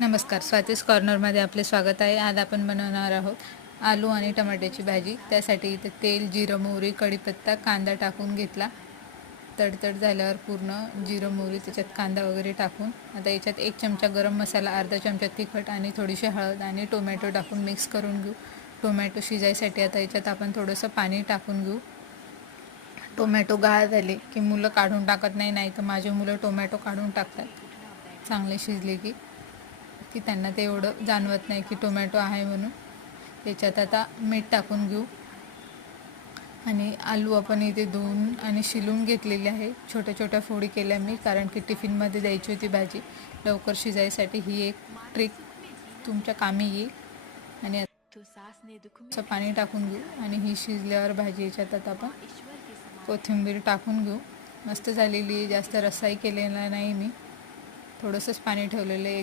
नमस्कार, स्वातीस कॉर्नरमध्ये आपले स्वागत आहे. आज आपण बनवणार आहोत आलू आणि टमाट्याची भाजी. त्यासाठी इथे तेल, जिरं, मोहरी, कढीपत्ता, कांदा टाकून घेतला. तडतड झाल्यावर पूर्ण जिरं, मोहरी, त्याच्यात कांदा वगैरे टाकून आता याच्यात 1 चमचा गरम मसाला, अर्धा चमचा तिखट आणि थोडीशी हळद आणि टोमॅटो टाकून मिक्स करून घेऊ. टोमॅटो शिजायसाठी आता याच्यात आपण थोडंसं पाणी टाकून घेऊ. टोमॅटो गाळ झाले की मुलं काढून टाकत नाही तर माझे मुलं टोमॅटो काढून टाकतात. चांगले शिजले की त्यांना ते एवढं जाणवत नाही की टोमॅटो आहे म्हणून. त्याच्यात आता मीठ टाकून घेऊ आणि आलू आपण इथे धुवून आणि शिलून घेतलेले आहे. छोट्या छोट्या फोडी केल्या मी, कारण की टिफिनमध्ये द्यायची होती भाजी. लवकर शिजायसाठी ही एक ट्रिक तुमच्या कामी येईल. आणि असं पाणी टाकून घेऊ आणि ही शिजल्यावर भाजी याच्यात आता आपण कोथिंबीर टाकून घेऊ. मस्त झालेली आहे. जास्त रस्साही केलेला नाही मी, थोडंसंच पाणी ठेवलेलं आहे.